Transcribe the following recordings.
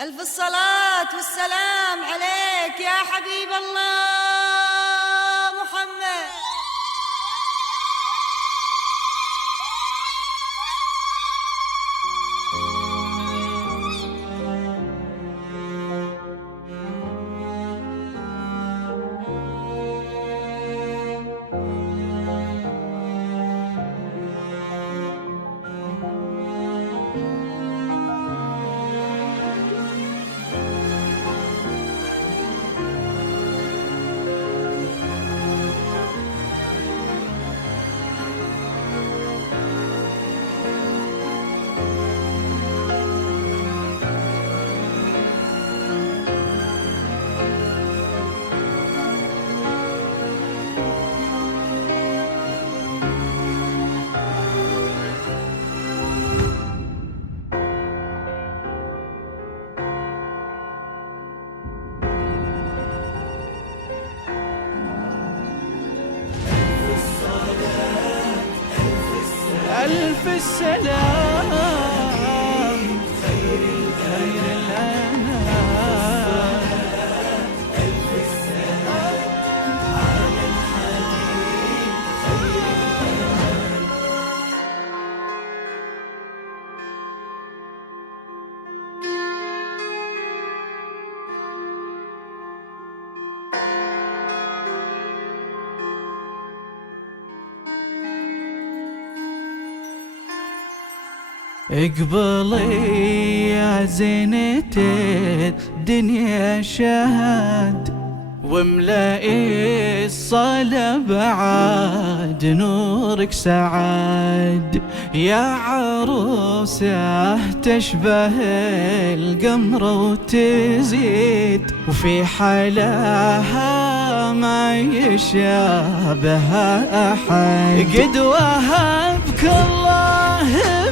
ألف الصلاة والسلام عليك يا حبيب الله محمد. ألف السلام خير الأنام. ألف السلام على الحبيب خير الأنام. اقبلي يا زينة الدنيا شهد، واملئي الصلاة بعد نورك سعد. يا عروسة تشبه القمر وتزيد، وفي حلاها ما يشابه أحد. قد وهبك الله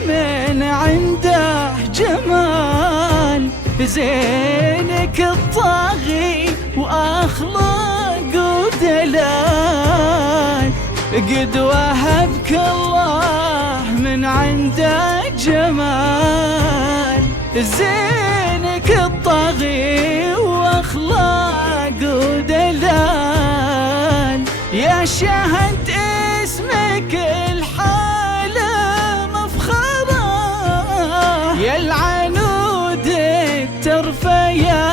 من عنده جمال، زينك الطاغي وأخلاق ودلال. قد وهبك الله من عنده جمال، زينك الطاغي وأخلاق ودلال. يا شهد اسمك الحالة مفخرة، يا العنود الترفة يا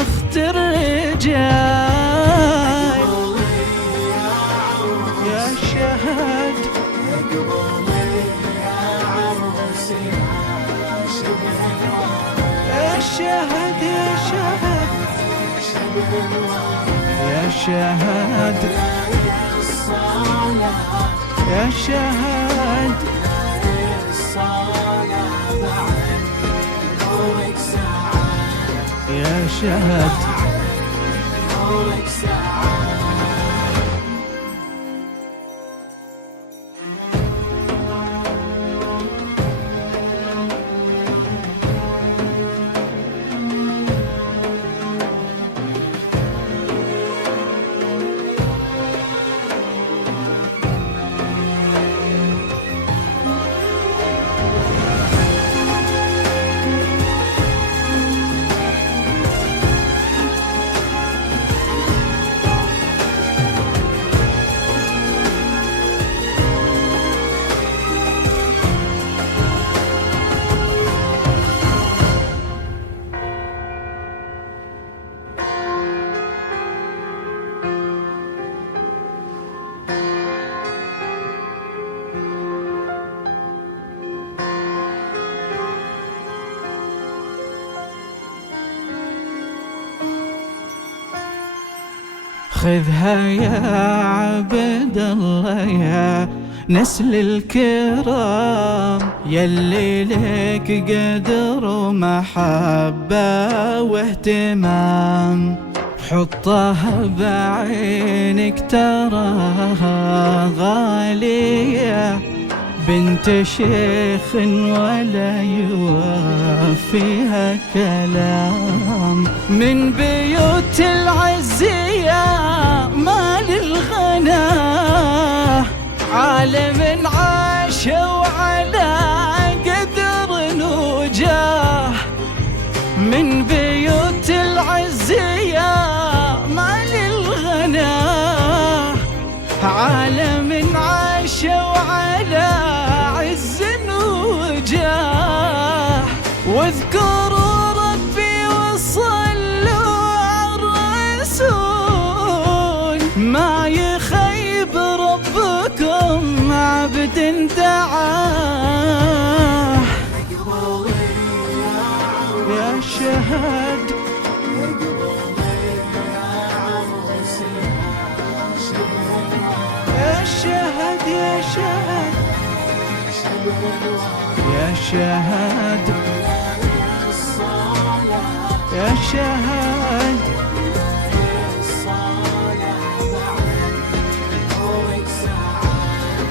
اخت الرجال. يا شهد يا شهد يا شهد يا شهد يا شهد يا شهد. خذها يا عبد الله يا نسل الكرام، يلي لك قدر ومحبة واهتمام. حطها بعينك تراها غالية، بنت شيخ ولا يوفيها كلام. من بيوت العزية مال الغنى، عالم عاش وعلى قدر وجاه. من بيوت العزية مال الغنى، عالم عاش وعلى عز وجاه، واذكروا ربي وصلوا على الرسول، ما يخيب ربكم عبد دعاه. يا شهد يا شهد يا شهد يا شهد يا شهد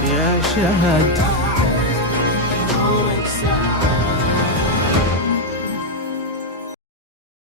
يا شهد